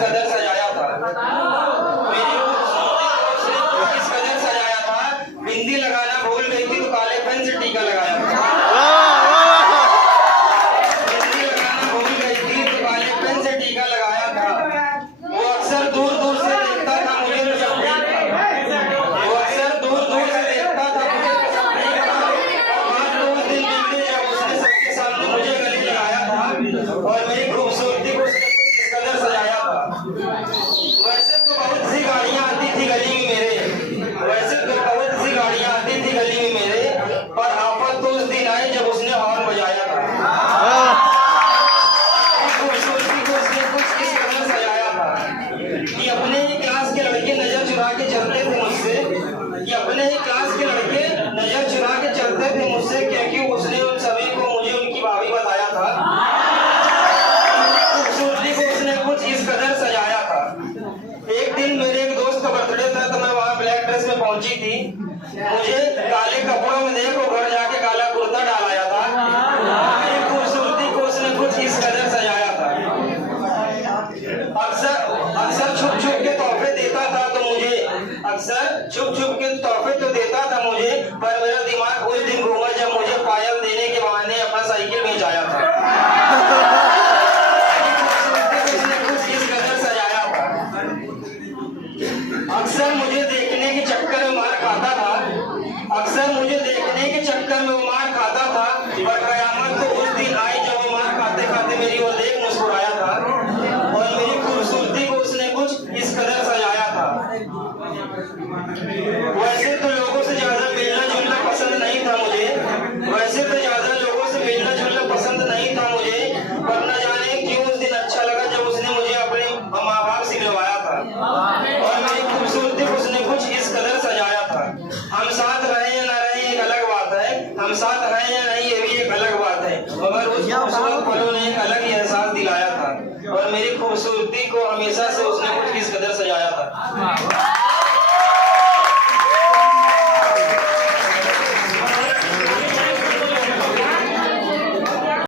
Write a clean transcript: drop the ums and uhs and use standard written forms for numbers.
कदर सजाया था, मेरी इस कदर सजाया था, बिंदी लगाना भूल गई थी तो काले पेन से टीका लगाया था। बिंदी लगाना भूल गई थी तो काले पेन से टीका लगाया था। वो अक्सर दूर दूर से देखता था मुझे, वो अक्सर दूर दूर से देखता था मुझे, सबके सामने मुझे गले लगाया था और मेरी खूबसूरती को उसने इस कदर सजाया था। वैसे तो बहुत सी गाड़ियां आती थी गली में मेरे, वैसे तो बहुत सी गाड़ियां आती थी गली में मेरे, पर आफत तो उस दिन आई जब उसने हॉर्न बजाया था। खूबसूरती को उसने कुछ इस कदर सजाया था कि अपने ही क्लास के लड़के नजर चुरा के चलते थे मुझसे, कि अपने ही क्लास के लड़के नजर चुरा के चलते थे मुझसे, क्योंकि उसने उन सभी को मुझे उनकी भाभी बताया था। खूबसूरती को उसने कुछ इस कदर सजाया था। एक दिन मेरे एक दोस्त का बर्थडे था तो मैं वहां ब्लैक ड्रेस में पहुंची थी, मुझे काले कपड़ों में देखो घर जाके काला कुर्ता डालाया था। मेरी खूबसूरती को उसने कुछ इस कदर सजाया था। अक्सर छुप छुप के तोहफे देता था तो मुझे, अक्सर छुप छुप के तोहफे तो देता था मुझे, पर मेरा दिमाग उस दिन घूमा जब मुझे पायल देने के बहाने अपना साइकिल बेच आया था। उसने कुछ इस कदर सजाया था। अक्सर मुझे देखने के चक्कर में मार खाता था, अक्सर मुझे देखने के चक्कर में वो मार खाता था, पर कयामत तो उस दिन आई जब वो मार खाते खाते मेरी ओर देख मुस्कुराया था और मेरी खूबसूरती को उसने कुछ इस कदर सजाया था। वैसे तो लोगों से ज्यादा मिलना जुलना पसंद नहीं था मुझे, वैसे तो ज्यादा लोगों से मिलना जुलना पसंद नहीं था मुझे, पर न जाने क्यों उस दिन अच्छा लगा जब उसने मुझे अपने माँ बाप से मिलवाया था और मेरी खूबसूरती को उसने कुछ इस कदर सजाया था। हम साथ रहे या न रहे एक अलग बात है, हम साथ रहे या नहीं ये भी एक अलग बात है, मगर उस खूबसूरत पलों ने एक अलग ही एहसास दिलाया था और मेरी खूबसूरती को हमेशा से